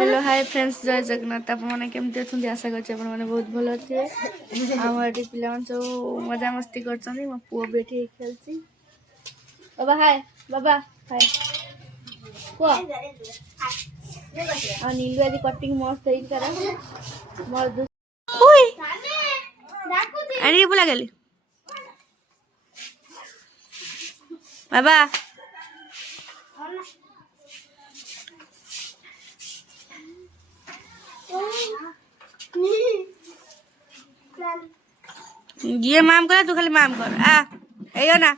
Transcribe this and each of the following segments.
Hello hi friends जय जगन्नाथ आपने केमती अच्छा आशा कर बहुत भल अच्छे आम पे सब मजा मस्ती कर मो पुओ भी ये खेलती बाबा हाय बाबा हाय नीलू आज कटिंग मस्त है बोला गली बाबा ये माम कर तू खाली माम कर आ ना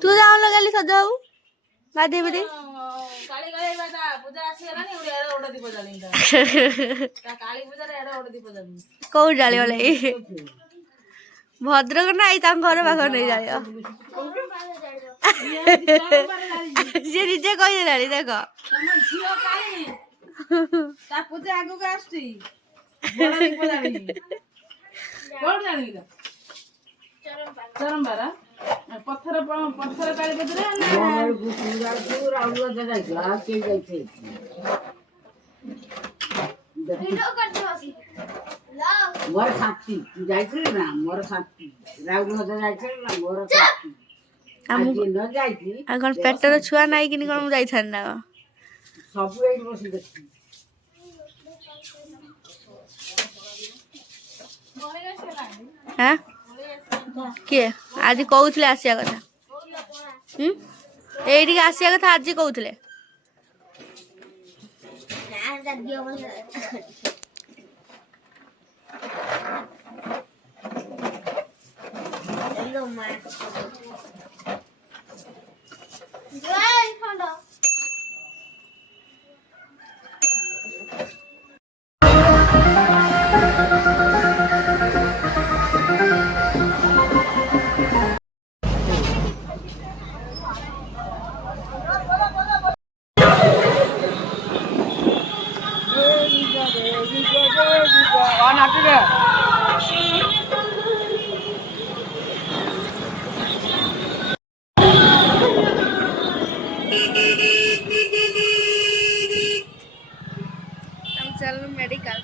तू जाऊ लगाली सजाऊ बाधे बदे कौ डाली वाले भद्रक ना घर पाख नहीं जाए सी निजे कही देख पत्थर काली बदरे मोर साथी जाइछली ना मोर साथी राउल होता जाइछली ना मोर साथी आज न जाइछी अगन पेटर छुआ नाही किनी कोन जाई छन ना सब एई बसी देखी हां के आज कहउथले आसिया कथा एठी आसिया कथा आज कहउथले ना दादियो हेलो मां जय खंडा मेडिकल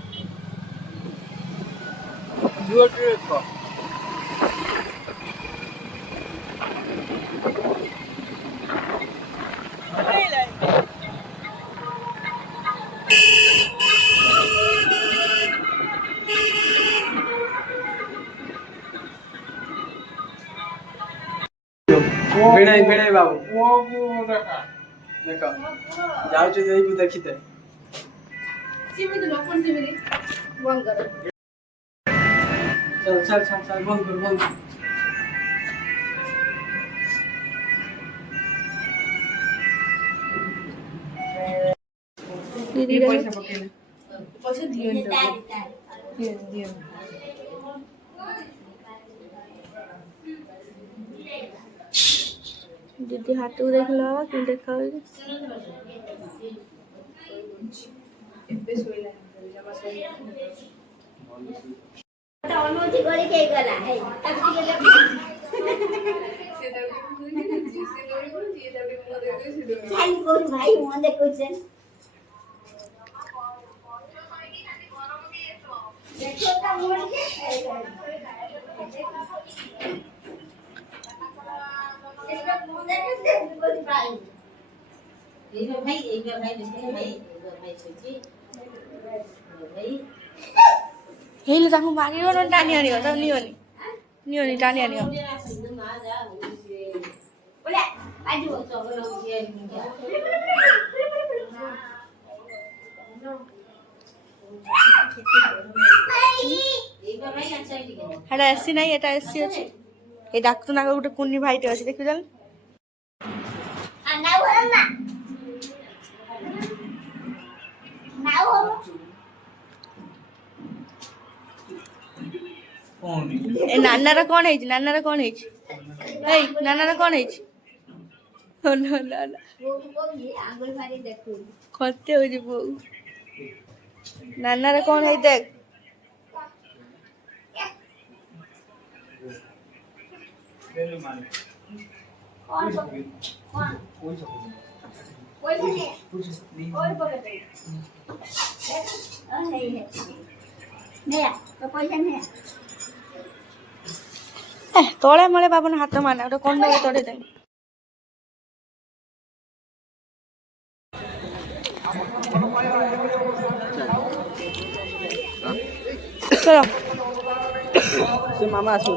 भिड़े भिड़े बाबू देखो जाऊ छ देई भी देखिते सीमित लोकन सीमित बंद कर चल बंद कर दीदी पैसा दियो दीदी हाथ को देख लो कि देखा अनुमति गरे के गला है साइन कोन भाई मन देखो छे देखो का मोड़ के इसका मुंह देखे से कोई भाई भाई सोची भाई हेलो ताकू मारियो न टानी आनियो त नियो टानी आनियो बोले आजु এটা এসি নাই, এটা এসি আছে। এই ডাক্তার না গোটে কুনি ভাইଟେ আছে, দেখি জান ଏ ନାନାର କଣ ହେଇଛି? ନାନାର କଣ ହେଇଛି? ଏଇ ନାନାର କଣ ହେଇଛି? ଆଙ୍ଗୁଳି ମାରି ଦେଖୁ ଖତେ ହଉଛି ବୋଉ। ନାନାର କଣ ହେଇ ଦେଖ। ତଳେ ମଳେ ବାବନ ହାତ ମାନେ ଗୋଟେ କଣ ତଳେ ଦେ। চলো ସେ ମାମା ଆସିବ।